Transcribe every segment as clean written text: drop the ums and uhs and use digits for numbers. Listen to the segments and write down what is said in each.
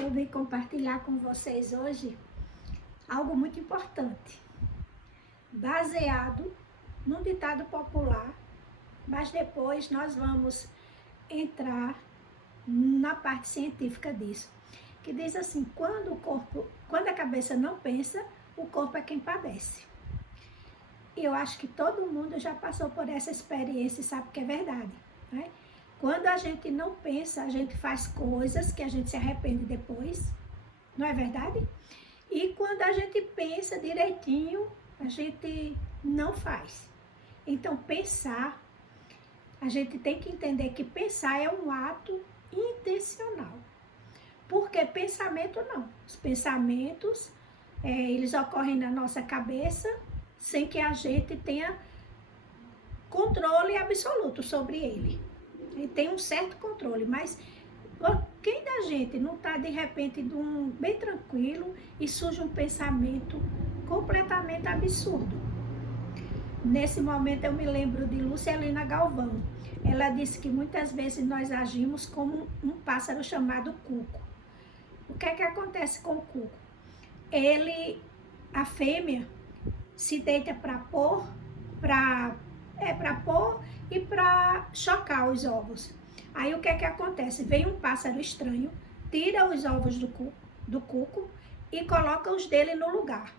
Eu vim compartilhar com vocês hoje algo muito importante, baseado num ditado popular, mas depois nós vamos entrar na parte científica disso, que diz assim: quando a cabeça não pensa, o corpo é quem padece. E eu acho que todo mundo já passou por essa experiência e sabe que é verdade, né? Quando a gente não pensa, a gente faz coisas que a gente se arrepende depois, não é verdade? E quando a gente pensa direitinho, a gente não faz. Então, pensar, a gente tem que entender que pensar é um ato intencional. Porque pensamento não. Os pensamentos, eles ocorrem na nossa cabeça sem que a gente tenha controle absoluto sobre ele. Ele tem um certo controle, mas quem da gente não está de repente bem tranquilo e surge um pensamento completamente absurdo? Nesse momento eu me lembro de Lucilena Galvão. Ela disse que muitas vezes nós agimos como um pássaro chamado cuco. O que é que acontece com o cuco? A fêmea, se deita para pôr e para chocar os ovos. Aí o que é que acontece? Vem um pássaro estranho, tira os ovos do cuco e coloca os dele no lugar.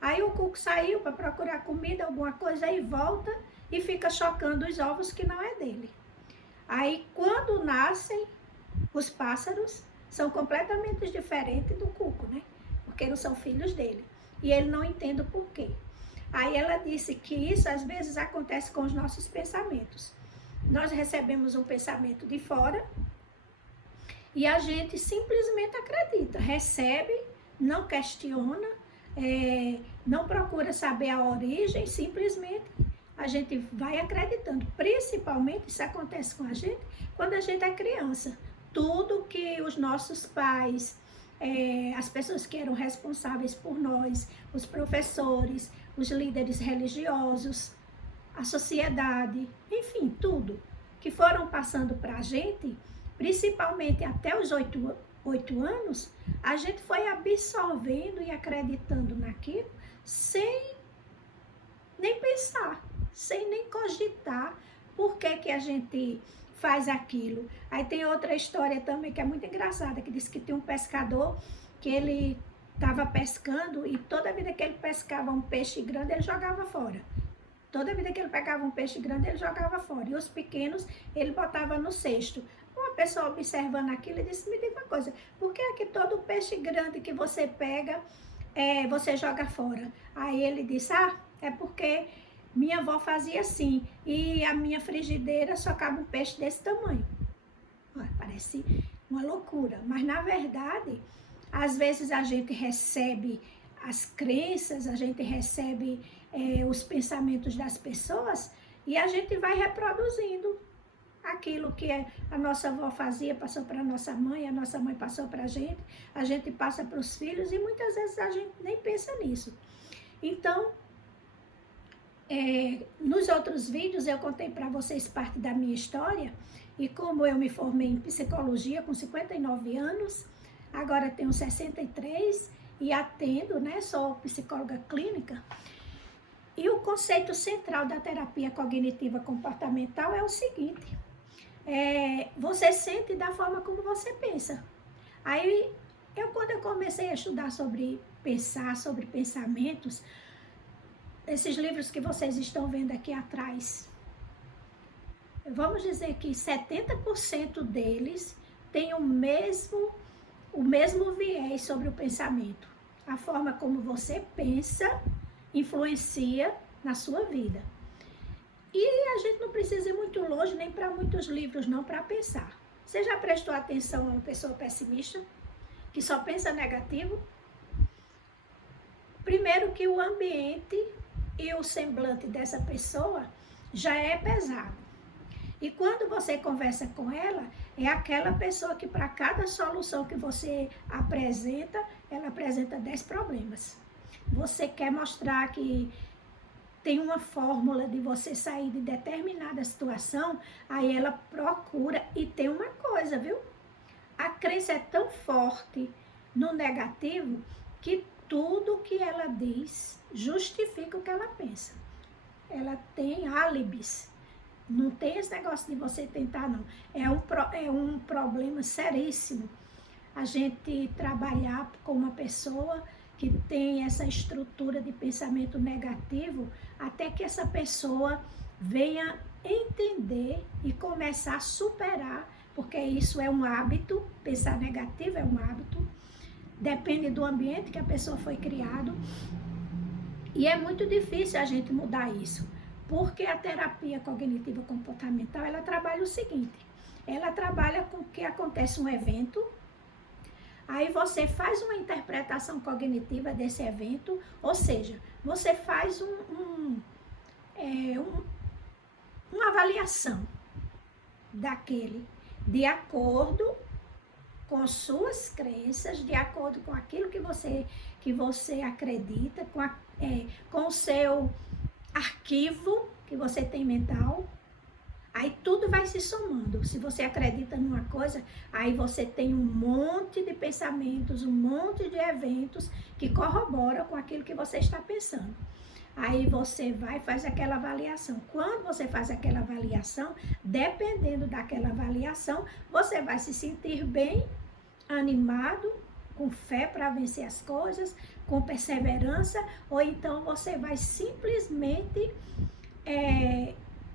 Aí o cuco saiu para procurar comida, alguma coisa, e volta e fica chocando os ovos que não é dele. Aí quando nascem os pássaros, são completamente diferentes do cuco, né? Porque não são filhos dele. E ele não entende o porquê. Aí ela disse que isso às vezes acontece com os nossos pensamentos. Nós recebemos um pensamento de fora e a gente simplesmente acredita, recebe, não questiona, não procura saber a origem, simplesmente a gente vai acreditando. Principalmente isso acontece com a gente quando a gente é criança. Tudo que os nossos pais, as pessoas que eram responsáveis por nós, os professores, os líderes religiosos, a sociedade, enfim, tudo que foram passando para a gente, principalmente até os 8 anos, a gente foi absorvendo e acreditando naquilo sem nem pensar, sem nem cogitar por que a gente faz aquilo. Aí tem outra história também que é muito engraçada, que diz que tem um pescador que ele estava pescando e toda vida que ele pescava um peixe grande, ele jogava fora. Toda vida que ele pegava um peixe grande, ele jogava fora. E os pequenos, ele botava no cesto. Uma pessoa observando aquilo, ele disse: me diga uma coisa, por que é que todo peixe grande que você pega, você joga fora? Aí ele disse: é porque minha avó fazia assim, e a minha frigideira só cabe um peixe desse tamanho. Parece uma loucura, mas na verdade, às vezes a gente recebe as crenças, a gente recebe os pensamentos das pessoas e a gente vai reproduzindo aquilo que a nossa avó fazia, passou para a nossa mãe passou para a gente passa para os filhos e muitas vezes a gente nem pensa nisso. Então, nos outros vídeos eu contei para vocês parte da minha história e como eu me formei em psicologia com 59 anos, agora tenho 63 e atendo, né? Sou psicóloga clínica. E o conceito central da terapia cognitiva comportamental é o seguinte: você sente da forma como você pensa. Aí, quando eu comecei a estudar sobre pensar, sobre pensamentos, esses livros que vocês estão vendo aqui atrás, vamos dizer que 70% deles têm o mesmo viés sobre o pensamento. A forma como você pensa influencia na sua vida. E a gente não precisa ir muito longe, nem para muitos livros, não, para pensar. Você já prestou atenção a uma pessoa pessimista, que só pensa negativo? Primeiro que o ambiente e o semblante dessa pessoa já é pesado. E quando você conversa com ela, é aquela pessoa que para cada solução que você apresenta, ela apresenta 10 problemas. Você quer mostrar que tem uma fórmula de você sair de determinada situação, aí ela procura. E tem uma coisa, viu? a crença é tão forte no negativo que tudo que ela diz justifica o que ela pensa. Ela tem álibis. Não tem esse negócio de você tentar, não. É um problema seríssimo a gente trabalhar com uma pessoa que tem essa estrutura de pensamento negativo, até que essa pessoa venha entender e começar a superar, porque isso é um hábito, pensar negativo é um hábito, depende do ambiente que a pessoa foi criado, e é muito difícil a gente mudar isso, porque a terapia cognitiva comportamental, ela trabalha o seguinte, ela trabalha com que acontece um evento, aí você faz uma interpretação cognitiva desse evento, ou seja, você faz uma avaliação daquele, de acordo com suas crenças, de acordo com aquilo que você acredita, com o seu arquivo que você tem mental. Aí tudo vai se somando. Se você acredita numa coisa, aí você tem um monte de pensamentos, um monte de eventos que corroboram com aquilo que você está pensando. Aí você vai e faz aquela avaliação. Quando você faz aquela avaliação, dependendo daquela avaliação, você vai se sentir bem, animado, com fé para vencer as coisas, com perseverança, ou então você vai simplesmente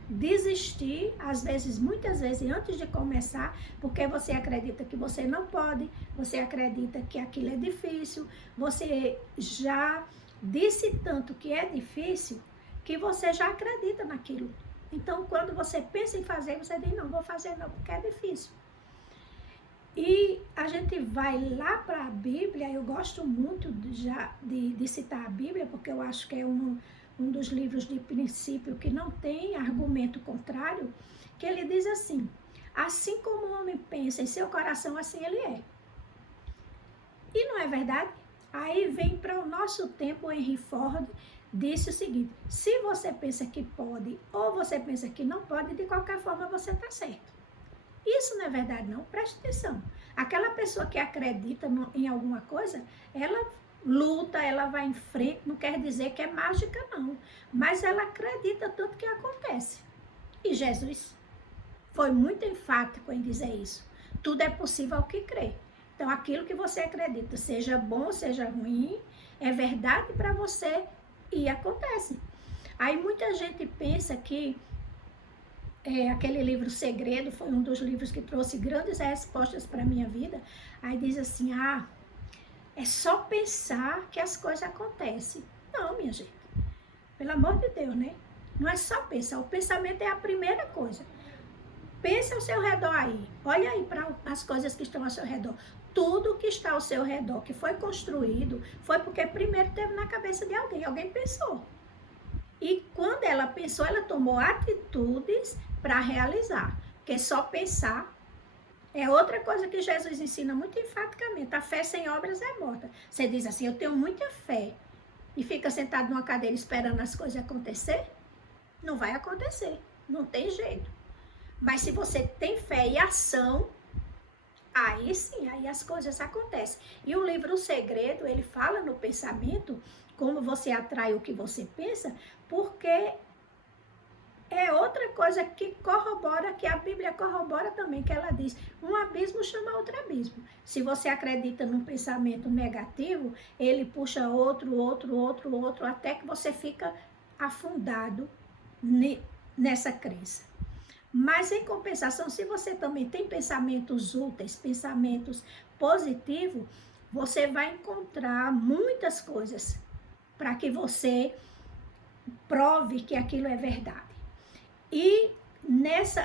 desistir, às vezes, muitas vezes, antes de começar, porque você acredita que você não pode, você acredita que aquilo é difícil, você já disse tanto que é difícil, que você já acredita naquilo. Então, quando você pensa em fazer, você diz, não vou fazer não, porque é difícil. E a gente vai lá para a Bíblia, eu gosto muito de citar a Bíblia, porque eu acho que é um dos livros de princípio que não tem argumento contrário, que ele diz assim como o homem pensa em seu coração, assim ele é. E não é verdade? Aí vem para o nosso tempo, o Henry Ford disse o seguinte, se você pensa que pode ou você pensa que não pode, de qualquer forma você está certo. Isso não é verdade não, preste atenção. Aquela pessoa que acredita em alguma coisa, ela luta, ela vai em frente, não quer dizer que é mágica não, mas ela acredita tanto que acontece. E Jesus foi muito enfático em dizer isso. Tudo é possível ao que crê. Então aquilo que você acredita, seja bom, seja ruim, é verdade para você e acontece. Aí muita gente pensa que aquele livro Segredo foi um dos livros que trouxe grandes respostas para a minha vida. Aí diz assim, é só pensar que as coisas acontecem. Não, minha gente, pelo amor de Deus, né? Não é só pensar, o pensamento é a primeira coisa. Pense ao seu redor aí, olha aí para as coisas que estão ao seu redor. Tudo que está ao seu redor, que foi construído, foi porque primeiro teve na cabeça de alguém pensou. E quando ela pensou, ela tomou atitudes para realizar. Porque só pensar é outra coisa que Jesus ensina muito enfaticamente. A fé sem obras é morta. Você diz assim, eu tenho muita fé, e fica sentado numa cadeira esperando as coisas acontecer? Não vai acontecer, não tem jeito. Mas se você tem fé e ação, aí sim, aí as coisas acontecem. E o livro O Segredo, ele fala no pensamento, como você atrai o que você pensa, porque é outra coisa que corrobora, que a Bíblia corrobora também, que ela diz, um abismo chama outro abismo. Se você acredita num pensamento negativo, ele puxa outro, até que você fica afundado nessa crença. Mas, em compensação, se você também tem pensamentos úteis, pensamentos positivos, você vai encontrar muitas coisas para que você prove que aquilo é verdade. E nesse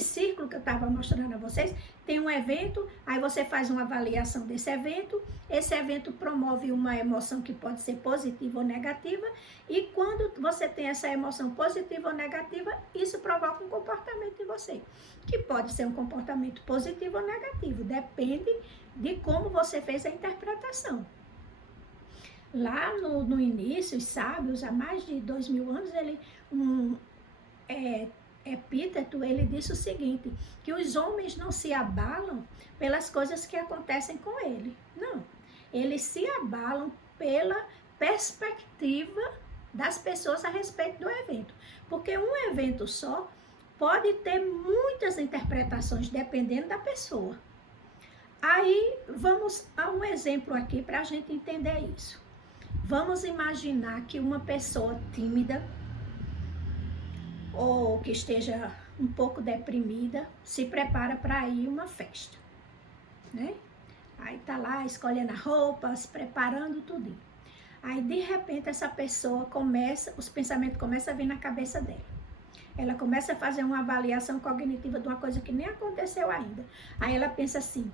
círculo que eu estava mostrando a vocês, tem um evento, aí você faz uma avaliação desse evento, esse evento promove uma emoção que pode ser positiva ou negativa, e quando você tem essa emoção positiva ou negativa, isso provoca um comportamento em você, que pode ser um comportamento positivo ou negativo, depende de como você fez a interpretação. Lá no início, os sábios, há mais de 2000 anos, Epíteto, ele disse o seguinte, que os homens não se abalam pelas coisas que acontecem com ele. Não, eles se abalam pela perspectiva das pessoas a respeito do evento. Porque um evento só pode ter muitas interpretações, dependendo da pessoa. Aí, vamos a um exemplo aqui para a gente entender isso. Vamos imaginar que uma pessoa tímida, ou que esteja um pouco deprimida, se prepara para ir a uma festa, né? Aí tá lá escolhendo a roupa, se preparando, tudo. Aí de repente essa pessoa os pensamentos começam a vir na cabeça dela. Ela começa a fazer uma avaliação cognitiva de uma coisa que nem aconteceu ainda. Aí ela pensa assim,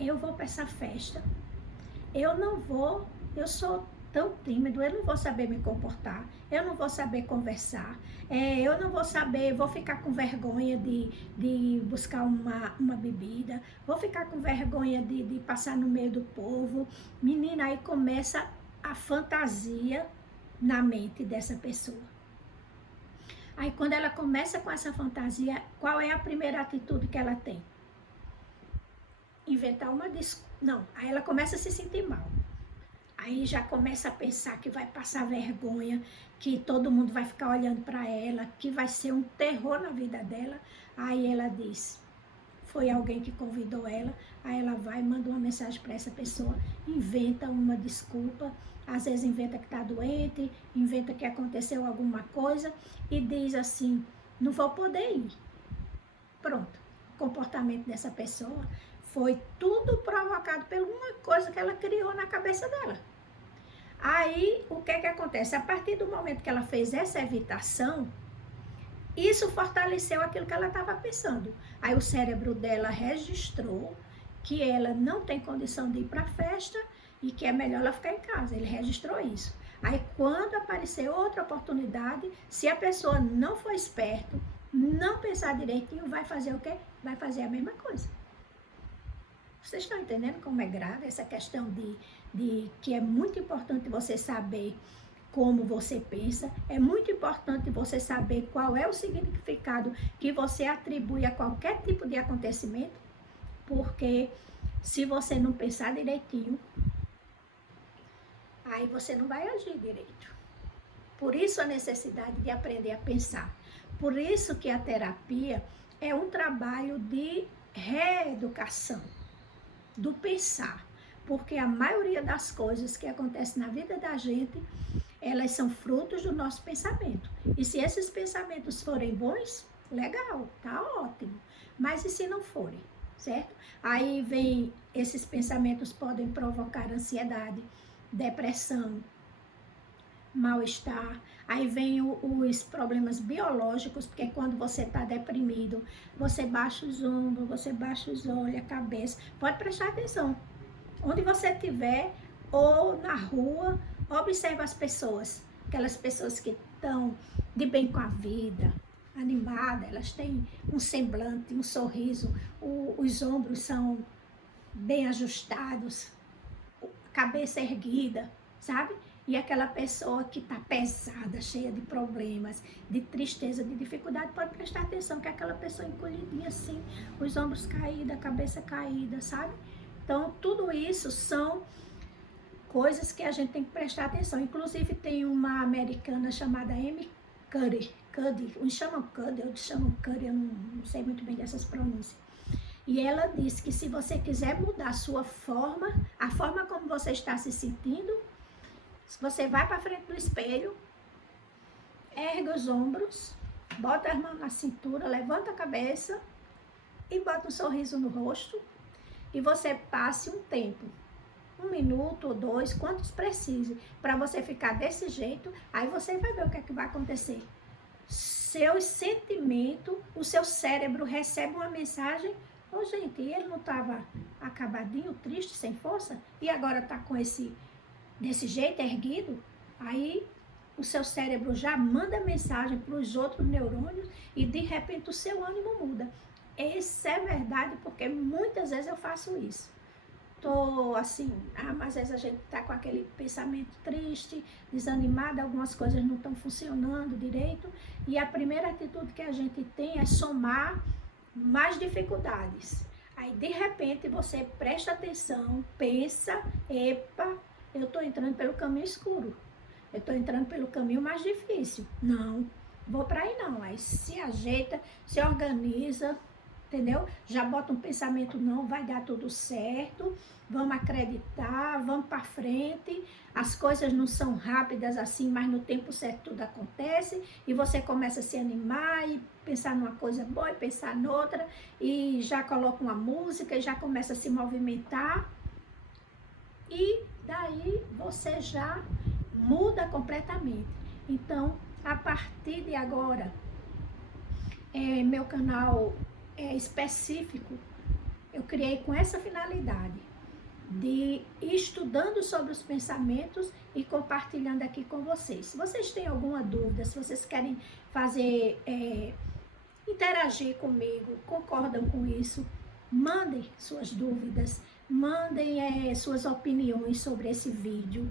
eu vou para essa festa, eu sou tão tímido, eu não vou saber me comportar, eu não vou saber conversar, eu não vou saber, vou ficar com vergonha de buscar uma bebida, vou ficar com vergonha de passar no meio do povo. Menina, aí começa a fantasia na mente dessa pessoa. Aí quando ela começa com essa fantasia, qual é a primeira atitude que ela tem? Inventar uma desculpa. Não, aí ela começa a se sentir mal. Aí já começa a pensar que vai passar vergonha, que todo mundo vai ficar olhando para ela, que vai ser um terror na vida dela. Aí ela diz, foi alguém que convidou ela, aí ela vai e manda uma mensagem para essa pessoa, inventa uma desculpa, às vezes inventa que está doente, inventa que aconteceu alguma coisa e diz assim, não vou poder ir. Pronto, o comportamento dessa pessoa foi tudo provocado por uma coisa que ela criou na cabeça dela. Aí, o que acontece? A partir do momento que ela fez essa evitação, isso fortaleceu aquilo que ela estava pensando. Aí o cérebro dela registrou que ela não tem condição de ir para a festa e que é melhor ela ficar em casa. Ele registrou isso. Aí, quando aparecer outra oportunidade, se a pessoa não for esperto, não pensar direitinho, vai fazer o quê? Vai fazer a mesma coisa. Vocês estão entendendo como é grave essa questão de que é muito importante você saber como você pensa, é muito importante você saber qual é o significado que você atribui a qualquer tipo de acontecimento, porque se você não pensar direitinho, aí você não vai agir direito. Por isso a necessidade de aprender a pensar. Por isso que a terapia é um trabalho de reeducação do pensar, porque a maioria das coisas que acontecem na vida da gente, elas são frutos do nosso pensamento. E se esses pensamentos forem bons, legal, tá ótimo. Mas e se não forem, certo? Aí vem, esses pensamentos podem provocar ansiedade, depressão, mal-estar. Aí vem os problemas biológicos, porque quando você está deprimido, você baixa os ombros, você baixa os olhos, a cabeça. Pode prestar atenção. Onde você estiver, ou na rua, observa as pessoas. Aquelas pessoas que estão de bem com a vida, animadas, elas têm um semblante, um sorriso, os ombros são bem ajustados, a cabeça erguida, sabe? E aquela pessoa que está pesada, cheia de problemas, de tristeza, de dificuldade, pode prestar atenção que é aquela pessoa encolhidinha assim, os ombros caídos, a cabeça caída, sabe? Então, tudo isso são coisas que a gente tem que prestar atenção. Inclusive, tem uma americana chamada Amy Cuddy, uns chamam Cuddy, outros chamam Cuddy, eu não sei muito bem dessas pronúncias. E ela disse que se você quiser mudar a sua forma, a forma como você está se sentindo, você vai para frente do espelho, ergue os ombros, bota as mãos na cintura, levanta a cabeça e bota um sorriso no rosto e você passe um tempo, 1 minuto ou 2, quantos precise, para você ficar desse jeito, aí você vai ver o que é que vai acontecer. Seus sentimentos, o seu cérebro recebe uma mensagem, gente, ele não estava acabadinho, triste, sem força, e agora está com desse jeito, erguido, aí o seu cérebro já manda mensagem para os outros neurônios e de repente o seu ânimo muda. Isso é verdade porque muitas vezes eu faço isso. tô assim, às vezes a gente tá com aquele pensamento triste, desanimado, algumas coisas não estão funcionando direito, e a primeira atitude que a gente tem é somar mais dificuldades. Aí, de repente, você presta atenção, pensa, epa, eu tô entrando pelo caminho escuro, eu tô entrando pelo caminho mais difícil. Não, vou para aí não. Aí se ajeita, se organiza, entendeu? Já bota um pensamento, não, vai dar tudo certo, vamos acreditar, vamos para frente, as coisas não são rápidas assim, mas no tempo certo tudo acontece, e você começa a se animar e pensar numa coisa boa e pensar noutra, e já coloca uma música e já começa a se movimentar, e daí você já muda completamente. Então, a partir de agora, meu canal específico, eu criei com essa finalidade de ir estudando sobre os pensamentos e compartilhando aqui com vocês. Se vocês têm alguma dúvida, se vocês querem fazer, interagir comigo, concordam com isso, mandem suas dúvidas, mandem suas opiniões sobre esse vídeo.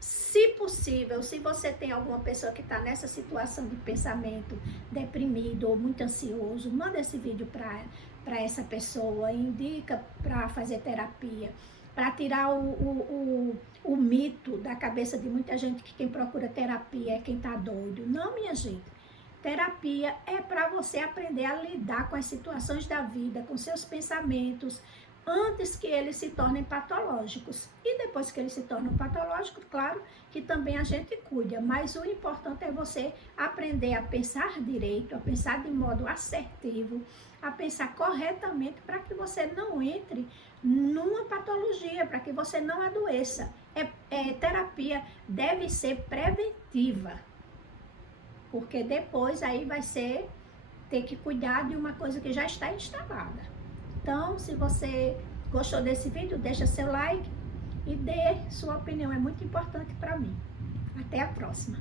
Se possível, se você tem alguma pessoa que está nessa situação de pensamento deprimido ou muito ansioso, manda esse vídeo para essa pessoa, indica para fazer terapia, para tirar o mito da cabeça de muita gente que quem procura terapia é quem está doido. Não, minha gente. Terapia é para você aprender a lidar com as situações da vida, com seus pensamentos, antes que eles se tornem patológicos. E depois que eles se tornam patológicos, claro que também a gente cuida, mas o importante é você aprender a pensar direito, a pensar de modo assertivo, a pensar corretamente para que você não entre numa patologia, para que você não adoeça. Terapia deve ser preventiva, porque depois aí vai ser ter que cuidar de uma coisa que já está instalada. Então, se você gostou desse vídeo, deixa seu like e dê sua opinião, é muito importante para mim. Até a próxima!